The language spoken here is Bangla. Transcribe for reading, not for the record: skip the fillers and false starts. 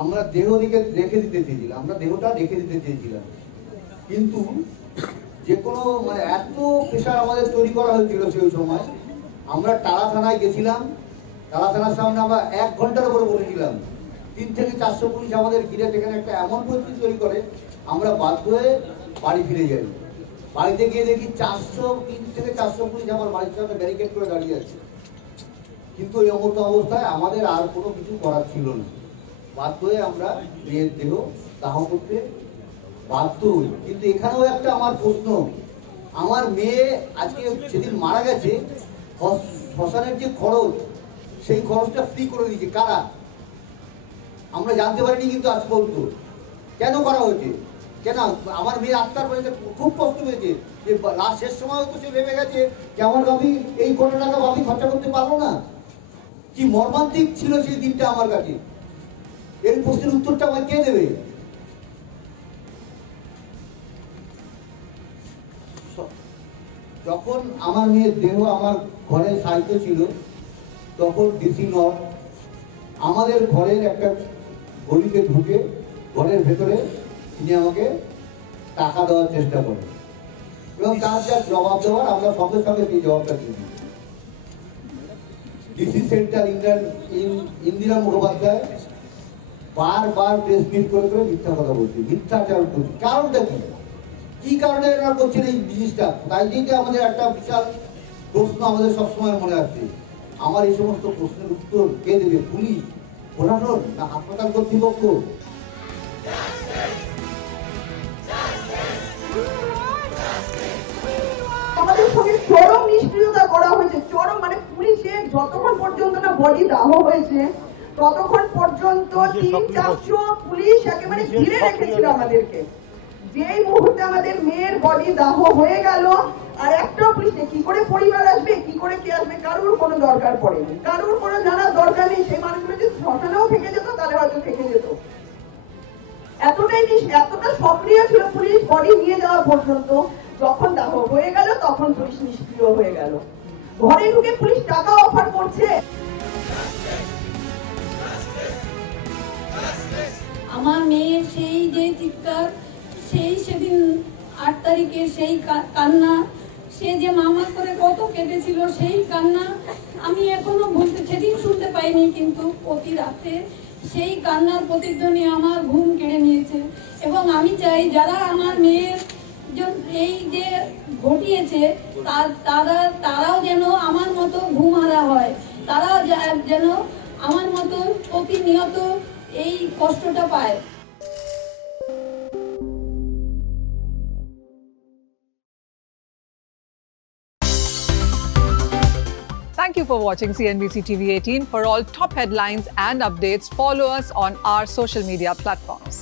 আমরা দেহ রেখে দিতে চেয়েছিলাম, আমরা দেহটা রেখে দিতে চেয়েছিলাম, কিন্তু যে কোনো মানে এত প্রেশার আমাদের তৈরি করা হয়েছিল সেই সময়। আমরা টালা থানায় গেছিলাম, টালা থানার সামনে আমরা 1 ঘন্টার উপরে বসেছিলাম। 3 থেকে 400 পুলিশ আমাদের ঘিরে সেখানে একটা এমন পরিস্থিতি তৈরি করে আমরা বাধ্য হয়ে বাড়ি ফিরে যাই। বাড়িতে গিয়ে দেখি 3 থেকে 400 পুলিশ আমার বাড়ির সামনে ব্যারিকেড করে দাঁড়িয়ে আছে। কিন্তু এই অবস্থায় আমাদের আর কোনো কিছু করার ছিল না, বাধ্য হয়ে আমরা মেয়ের দেহ দাহ করতে বাধ্য হই। কিন্তু এখানেও একটা আমার প্রশ্ন, আমার মেয়ে আজকে সেদিন মারা গেছে, শ্মশানের যে খরচ সেই খরচটা ফ্রি করে দিয়েছে কারা? আমরা জানতে পারিনি কিন্তু আজ পর্যন্ত। কেন করা হয়েছে? কেন? আমার মেয়ে আত্মার বাড়িতে খুব কষ্ট হয়েছে যে লাস্ট শেষ সময় তো সে ভেবে গেছে যে আমার বাপি এই কোটি টাকা বাপি খরচা করতে পারলো না। কি মর্মান্তিক ছিল সেই দিনটা আমার কাছে। এর প্রশ্নের উত্তরটা আমার কে দেবে? যখন আমার মেয়ের দেহ আমার ঘরে সাহিত্য ছিল, তখন ডিসি নট আমাদের ঘরের একটা গলিতে ঢুকে ঘরের ভেতরে তিনি আমাকে টাকা দেওয়ার চেষ্টা করেন এবং তার যা জবাব দেওয়ার আমরা সঙ্গে সঙ্গে সেই জবাবটা দিই। ডিসি সেন্টার ইন্দিরা মুখোপাধ্যায় বারবার প্রেস মিট করে মিথ্যা কথা বলছে, মিথ্যাচার করছে। কারণটা কি কারণে এরা করছেন এই জিনিসটা? তাই দিকে আমাদের একটা বিশাল প্রশ্ন আমাদের সবসময় মনে আসছে। আমার এই সমস্ত প্রশ্নের উত্তর কে দেবে? পুলিশ, প্রশাসন, না হাসপাতাল কর্তৃপক্ষ? আমাদের সঙ্গে চরম নিষ্ক্রিয়তা করা হয়েছে, চরম মানে পুলিশের যতক্ষণ পর্যন্ত না বডি দাহ হয়েছে ততক্ষণ পর্যন্ত 300-400 পুলিশ একেবারে ঘিরে রেখেছিল আমাদেরকে। যেই মুহূর্তে আমাদের মেয়ের বডি দাহ হয়ে গেল আর একটা পুলিশ নেই, কি করে পরিবার আসবে, কি করে কে আসবে, কারোর কোনো দরকার পড়েনি, কারোর কোনো জানার দরকার নেই। সেই মানুষগুলো যদি শ্মশানেও থেকে যেত তাহলে হয়তো থেকে যেত। এতটা সক্রিয় ছিল পুলিশ বডি নিয়ে যাওয়া পর্যন্ত। যখন দাহ হয়ে গেল তখন পুলিশ নিষ্ক্রিয় হয়ে গেল। ঘরে ঢুকে পুলিশ টাকা অফার করছে। আমার মেয়ের সেই যে চিৎকার, সেদিন 8 তারিখে সেই কান্না, সে যে মামা করে কত কেঁদেছিল সেই কান্না আমি এখনো সেদিন শুনতে পাইনি, কিন্তু প্রতি রাতে সেই কান্নার প্রতিধ্বনি আমার ঘুম কেড়ে নিয়েছে। এবং আমি চাই যারা আমার মেয়ের এই যে ঘটিয়েছে তারাও যেন আমার মতো ঘুমহারা হয়, তারাও যেন আমার মতো প্রতিনিয়ত এই কষ্টটা পায়। Thank you for watching CNBC TV 18. For all top headlines and updates, follow us on our social media platforms.